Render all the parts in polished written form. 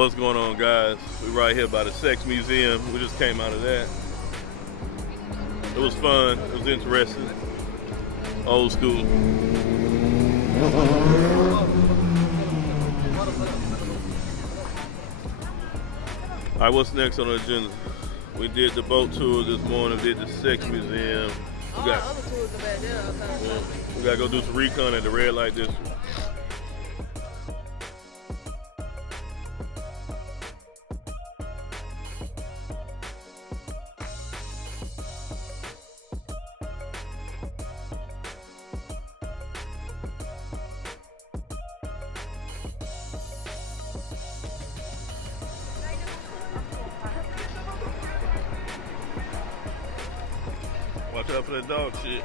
What's going on, guys? We're right here by the Sex Museum. We just came out of that. It was fun. It was interesting. Old school. All right, what's next on the agenda? We did the boat tour this morning. Did the Sex Museum. We got other tours are back there. we gotta go do some recon at the red light district. Watch out for that dog shit.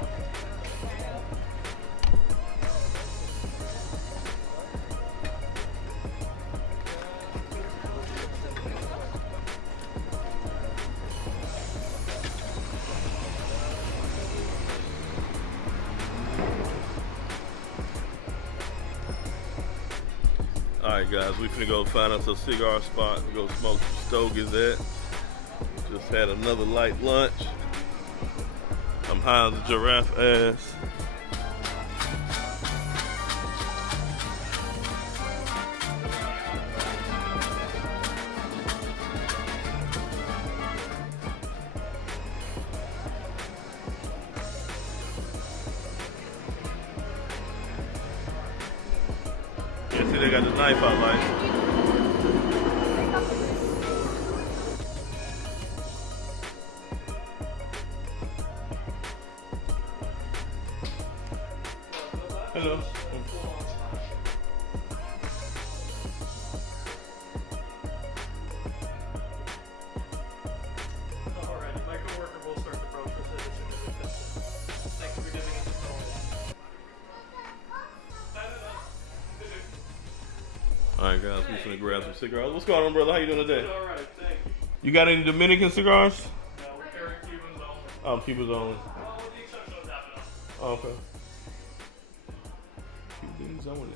Alright guys, we finna go find us a cigar spot to go smoke some stogies at. Just had another light lunch. I'm high as a giraffe ass. Yeah, see they got the knife out like. Hello. Alright, my coworker will start the process as soon as it finishes. Thanks for giving us a call. Alright guys, we finna grab some cigars. What's going on, brother? How you doing today? Alright, thank you. You got any Dominican cigars? No, we're carrying Cubans only. Oh, Cubans only. Well, with the exception of that, no. Oh, okay. Cubans only.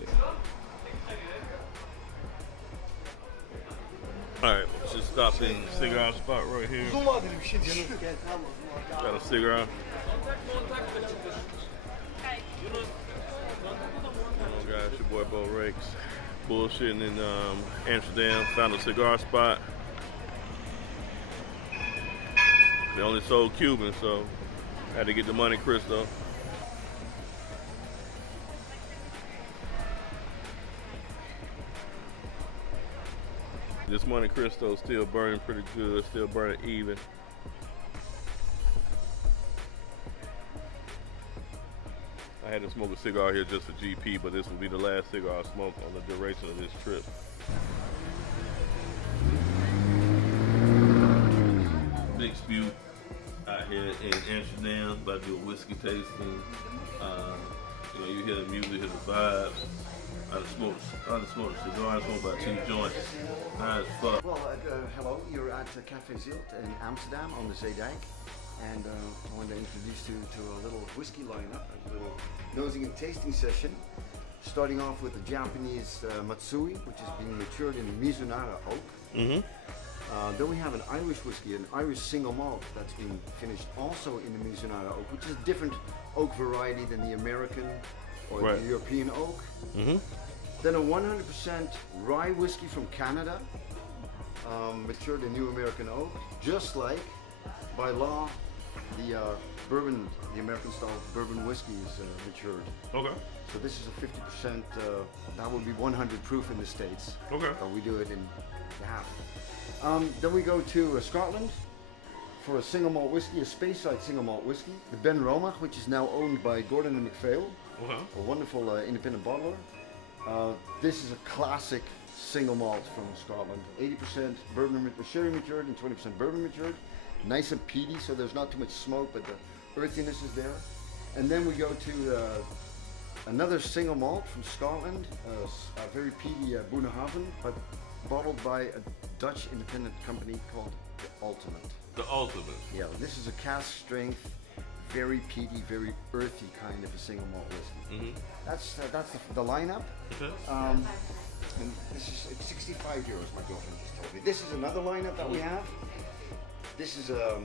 Alright, just stopped in the cigar spot right here. Got a cigar. Hello guys, your boy Beau Rakes. Bullshitting in Amsterdam. Found a cigar spot. They only sold Cuban, so had to get the Monte Cristo. This Monte Cristo is still burning pretty good, still burning even. I had to smoke a cigar here just for GP, but this will be the last cigar I smoke on the duration of this trip. Big spew out here in Amsterdam, about to do a whiskey tasting. You know, you hear the music, hear the vibes. I just smoked a cigar, I smoked about 2 joints. Nice fuck. Well, hello, you're at Cafe Zilt in Amsterdam on the Zeedijk. And I want to introduce you to a little whiskey lineup, a little nosing and tasting session. Starting off with the Japanese Matsui, which is being matured in Mizunara oak. Then we have an Irish whiskey, an Irish single malt that's being finished also in the Mizunara oak, which is a different oak variety than the American or the European oak. Then a 100% rye whiskey from Canada, matured in New American oak, just like by law the bourbon, the American style bourbon whiskey is matured. Okay. So this is a 50%, that would be 100 proof in the States. Okay. But we do it in half. Then we go to Scotland for a single malt whiskey, a Speyside single malt whiskey, the Ben Romach, which is now owned by Gordon and MacPhail, a wonderful independent bottler. This is a classic single malt from Scotland, 80% bourbon, sherry matured and 20% bourbon matured. Nice and peaty, so there's not too much smoke, but the earthiness is there. And then we go to another single malt from Scotland, a very peaty Boenehaven, but bottled by a Dutch independent company called The Ultimate. The Ultimate. Yeah, this is a cask strength, very peaty, very earthy kind of a single malt whiskey. That's the lineup. Okay. And this is it's 65 euros. My girlfriend just told me. This is another lineup that we have. This is a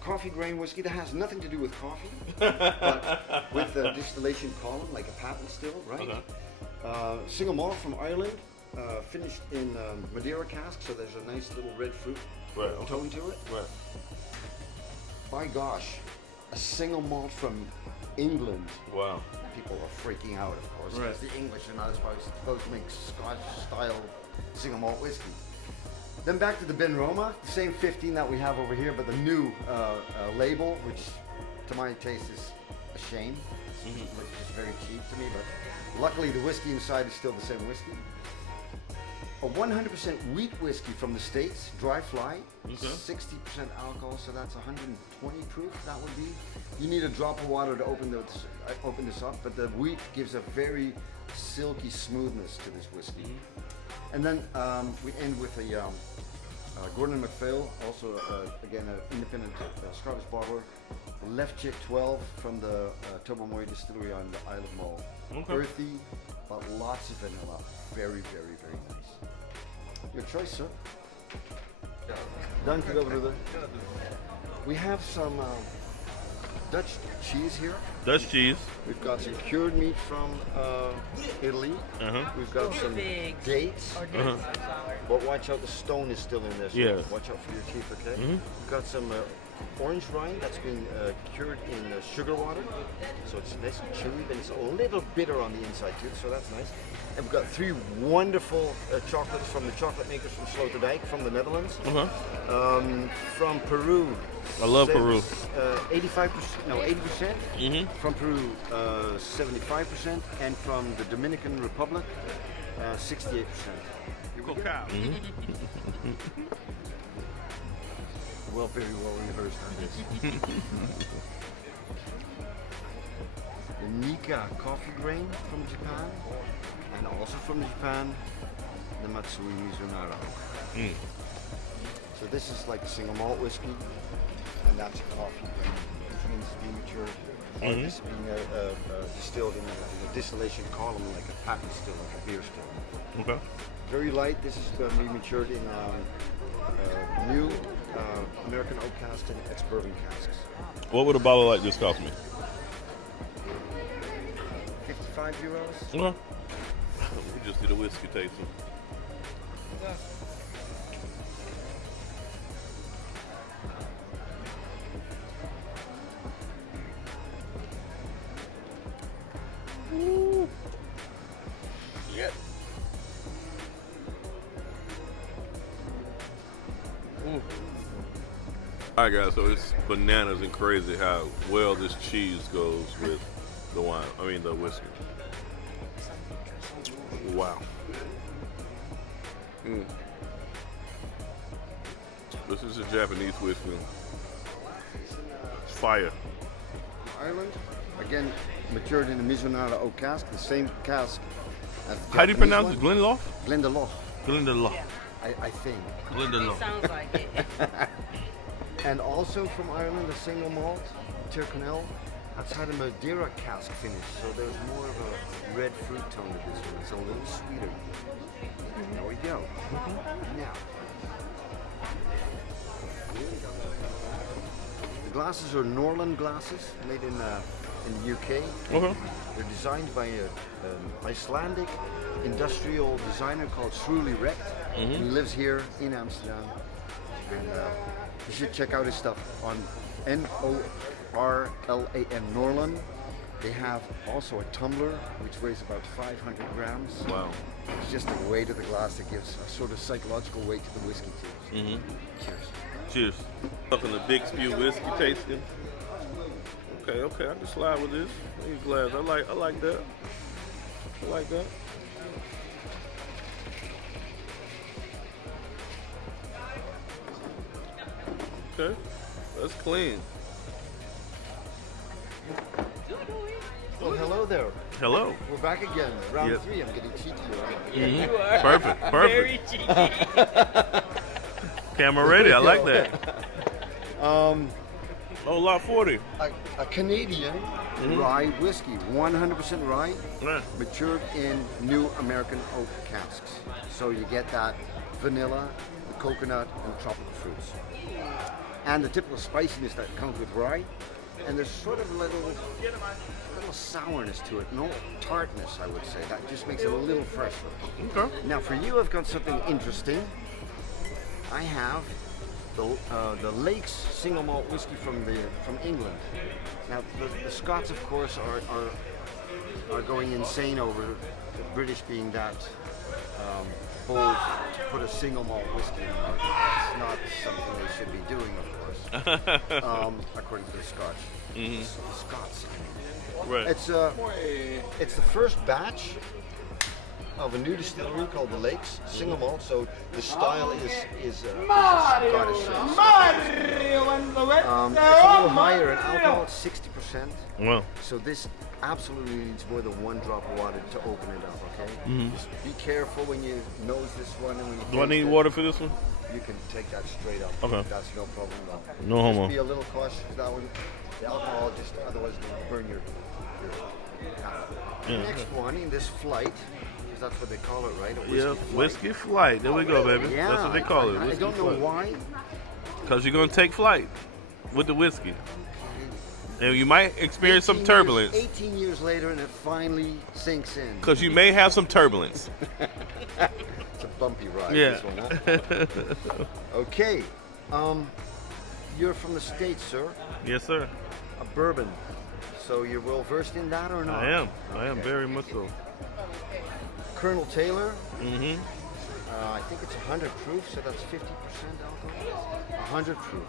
coffee grain whiskey that has nothing to do with coffee, but with the distillation column, like a patent still, right? Okay. Single malt from Ireland, finished in Madeira cask, so there's a nice little red fruit tone to it. Right. My gosh, a single malt from England. Wow. People are freaking out, of course, Right. because the English are not supposed to make Scotch-style single malt whiskey. Then back to the Ben Roma, the same 15 that we have over here, but the new label, which to my taste is a shame. It's just very cheap to me, but luckily the whiskey inside is still the same whiskey. A 100% wheat whiskey from the States, dry fly, 60% alcohol, so that's 120 proof, that would be. You need a drop of water to open this up, but the wheat gives a very silky smoothness to this whiskey. And then we end with a Gordon MacPhail, also again an independent Scottish bottler, Left Chick 12 from the Tobermory distillery on the Isle of Mull. Earthy, but lots of vanilla. Very, very, very nice. Your choice, sir. Dank u wel, brother. We have some Dutch cheese here. Dutch cheese. We've got some cured meat from Italy. We've got some dates. But watch out, the stone is still in there. So watch out for your teeth, okay? We've got some orange rind that's been cured in sugar water. So it's nice and chewy, but it's a little bitter on the inside too, so that's nice. And we've got 3 wonderful chocolates from the chocolate makers from Sloterdijk from the Netherlands. From Peru. I love Peru. 85%, no, 80%. From Peru, 75%. And from the Dominican Republic, 68%. Cacao. Well, very well rehearsed on this. The Nika coffee grain from Japan, and also from Japan, the Matsui Mizunara. So this is like a single malt whiskey, and that's a coffee grain, which means it's being matured, or this being distilled in a distillation column, like a patent still, like a beer still. Okay. Very light. This is going to be matured in new American oak cask and ex-bourbon casks. What would a bottle like this cost me? 55 euros. Okay. We just did a whiskey tasting. Yeah. Alright guys, so it's bananas and crazy how well this cheese goes with the wine, the whiskey. Wow. This is a Japanese whiskey. It's fire. Ireland, again, matured in the Mizunara oak cask, the same cask as the How do you pronounce one. it? Glendalough? Glendalough, Glendalough. I think. Glendalough. Sounds like it. And also from Ireland, a single malt, Tyrconnell. That's had a Madeira cask finish, so there's more of a red fruit tone to this one. It's a little sweeter. There we go. Now, the glasses are Norland glasses, made in the UK. Okay. They're designed by an Icelandic industrial designer called Truly Rekt. He lives here in Amsterdam, and you should check out his stuff on Norlan, Norland. They have also a tumbler which weighs about 500 grams. Wow. It's just the weight of the glass that gives a sort of psychological weight to the whiskey too. Cheers. Cheers. Fucking the Big Spew whiskey tasting. Okay, I can slide with this. These glass. I like that. I like that. Okay, that's clean. Well, hello there. Hello. We're back again. Round Yep. 3. I'm getting cheeky, right? Yeah, you are. Perfect. Very cheeky. Camera ready. I like that. Oh, lot 40. A Canadian rye whiskey, 100% rye, Yeah. matured in new American oak casks. So you get that vanilla, the coconut, and the tropical fruits. And the typical spiciness that comes with rye. And there's sort of a little sourness to it, no tartness, I would say. That just makes it a little fresher. Okay. Now for you, I've got something interesting. I have the Lakes single malt whiskey from England. Now the Scots, of course, are going insane over the British being that bold to put a single malt whiskey in the market. That's not something they should be doing, of course, according to the Scotch. The Scots. Right. It's the first batch of a new distillery called the Lakes single malt. So the style is Scottish. It's a little higher in alcohol, it's 60%. Wow. So this absolutely needs more than one drop of water to open it up. Okay. Just be careful when you nose this one and when you. Do I need water for this one? You can take that straight up. Okay. That's no problem at all. No homo. Just be a little cautious with that one. The alcohol just otherwise will burn your palate. Yeah. Next one in this flight, because that's what they call it, right? A Yeah, flight. whiskey flight. There we go, baby. Yeah, That's what they call it. I Whiskey don't know flight. why. Because you're going to take flight with the whiskey. And you might experience some 18 turbulence. 18 years later, and it finally sinks in. Because you may have some turbulence. It's a bumpy ride. Yeah. This one, huh? Okay. You're from the States, sir. Yes, sir. A bourbon. So you're well versed in that or not? I am. I am very much so. Colonel Taylor. Mm-hmm. I think it's 100 proof, so that's 50% alcohol. 100 proof.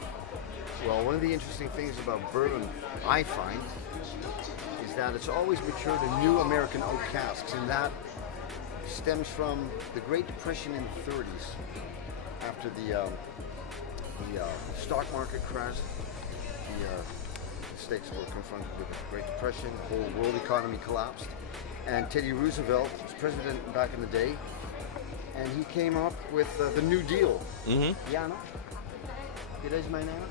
Well, one of the interesting things about bourbon, I find, is that it's always matured in new American oak casks, and that stems from the Great Depression in the 30s, after the stock market crashed. The States were confronted with the Great Depression, the whole world economy collapsed, and Teddy Roosevelt was president back in the day, and he came up with the New Deal. Mm-hmm. Ja, no? Dit is mijn naam.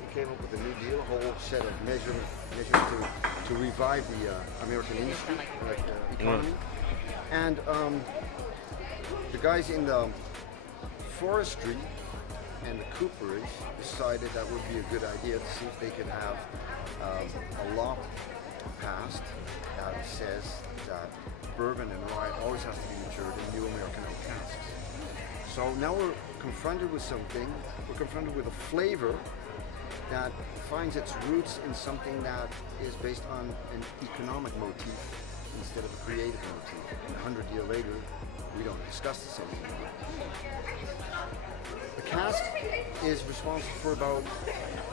He came up with a New Deal, a whole set of measures to revive the American industry, economy. And the guys in the forestry and the cooperage decided that would be a good idea to see if they could have a law passed that says that bourbon and rye always has to be matured in new American oak casks. So now we're confronted with something, we're confronted with a flavor that finds its roots in something that is based on an economic motif instead of a creative motif. And 100 years later, we don't discuss the same thing. The cask is responsible for about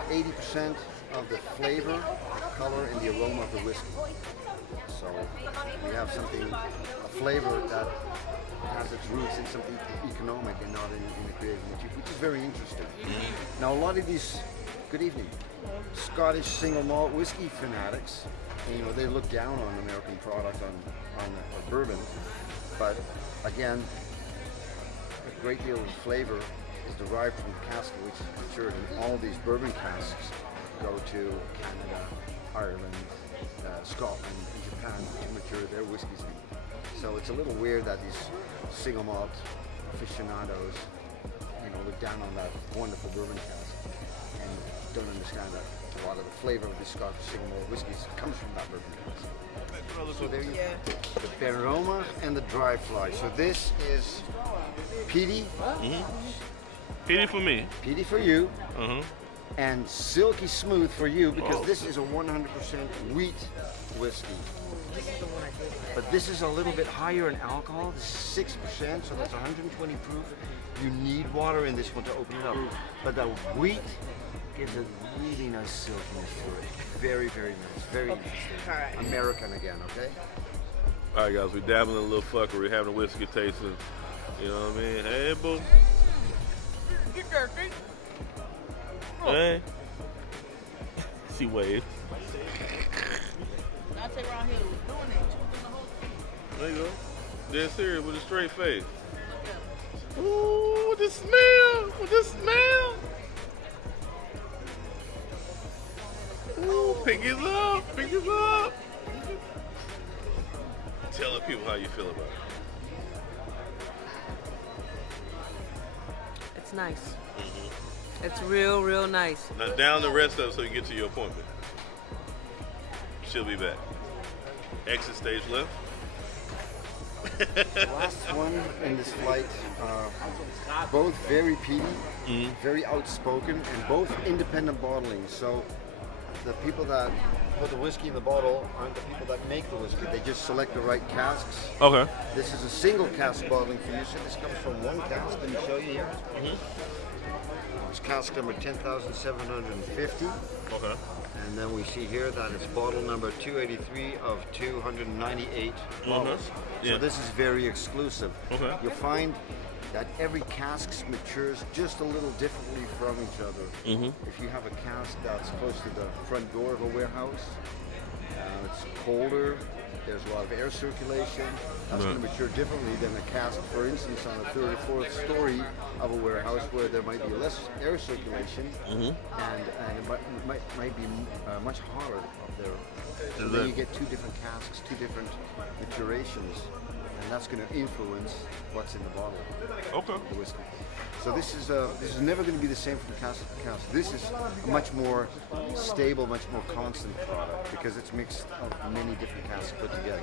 80% of the flavor, the color, and the aroma of the whiskey. So we have something, a flavor that has its roots in something economic and not in a creative motif, which is very interesting. Now a lot of these, good evening, Scottish single malt whiskey fanatics, they look down on American product, on bourbon, but again, a great deal of flavor is derived from the cask which is matured, and all these bourbon casks go to Canada, Ireland, Scotland, and Japan to mature their whiskeys in. So it's a little weird that these single malt aficionados, look down on that wonderful bourbon cask and don't understand that a lot of the flavor of the Scottish single malt whiskeys comes from that bourbon cask. So there you go. The Beroma and the Dry Fly. So this is peaty. Mm-hmm. Peaty for me. Peaty for you. Uh-huh. And silky smooth for you, because this is a 100% wheat whiskey. But this is a little bit higher in alcohol. This is 6%, so that's 120 proof. You need water in this one to open it up. But the wheat gives a really nice silkiness to it. Very, very nice. Very interesting. All right. American again, okay? All right, guys, we dabbling in a little fuckery, having a whiskey tasting. You know what I mean? Hey, boo. Get dirty. Hey. She waved. I say around here doing it. There you go. Dead serious with a straight face. Ooh, the smell! With the smell! Pick it up. Pick it up. Tell the people how you feel about it. It's nice. It's real, real nice. Now down the rest of it so you get to your appointment. She'll be back. Exit stage left. Last one in this flight, both very peaty, very outspoken, and both independent bottling. So the people that put the whiskey in the bottle aren't the people that make the whiskey. They just select the right casks. Okay. This is a single cask bottling for you. So this comes from one cask. Let me show you here. It's cask number 10,750. Okay. And then we see here that it's bottle number 283 of 298 bottles. Yeah. So this is very exclusive. Okay. You'll find that every cask matures just a little differently from each other. If you have a cask that's close to the front door of a warehouse, it's colder, there's a lot of air circulation, that's going to mature differently than a cask, for instance, on the third or fourth story of a warehouse where there might be less air circulation and it might be much harder up there. So then you get two different casks, two different maturations, and that's going to influence what's in the bottle. Okay. The whiskey. So this is never going to be the same from cask to cask. This is a much more stable, much more constant product because it's mixed of many different casks put together.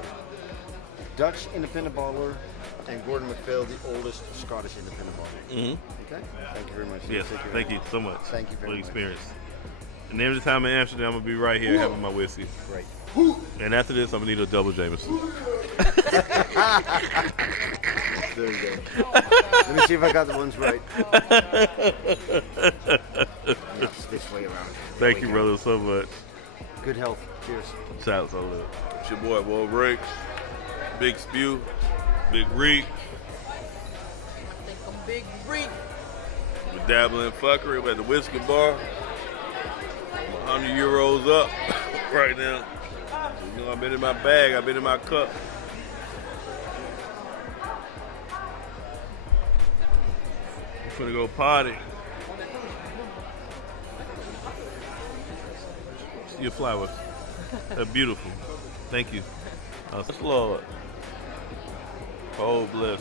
Dutch independent bottler and Gordon MacPhail, the oldest Scottish independent bottler. Okay. Thank you very much. Yes. Thank you so much. Thank you very for the much. experience. And every time in Amsterdam, I'm gonna be right here having my whiskey. Great. And after this, I'm gonna need a double Jameson. There you go. Let me see if I got the ones right. Yes, this way around. Thank you, brother, so much. Good health. Cheers. Shout out to you. It's your boy, Beau Rakes, Big Spew, Big Reek. I think I'm Big Reek. We're dabbling fuckery. We're at the whiskey bar. 100 euros up right now. You know, I've been in my bag, I've been in my cup. I'm gonna go potty. Your flowers. They're beautiful. Thank you. Yes, Lord. Oh, bless.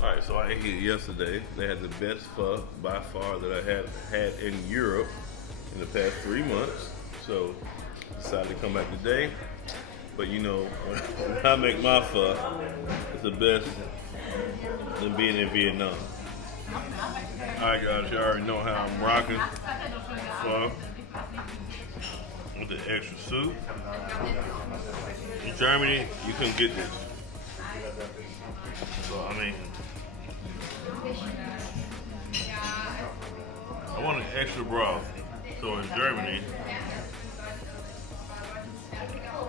Alright, so I ate it yesterday. They had the best pho by far that I had in Europe in the past 3 months. So decided to come back today. But you know, when I make my pho, it's the best than being in Vietnam. Alright guys, you already know how I'm rocking pho with the extra soup. In Germany, you couldn't get this. So I mean, I want an extra broth. So in Germany,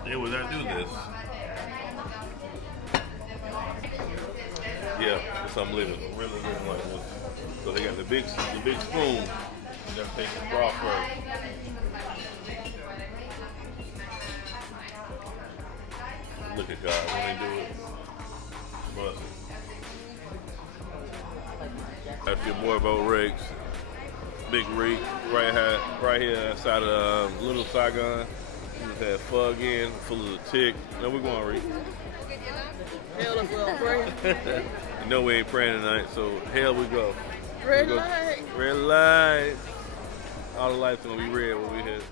they would not do this. Yeah, so I'm living really like this. So they got the big spoon. You gotta take the broth first. Look at God when they do it. But that's your boy Beau Rakes, Big Reek, right here outside of Little Saigon. We just had pho again, full of the tick. Now we're going, Reek. Hell, if we'll pray. You know we ain't praying tonight, so hell we go. Red light. Red light. All the lights gonna be red when we hit.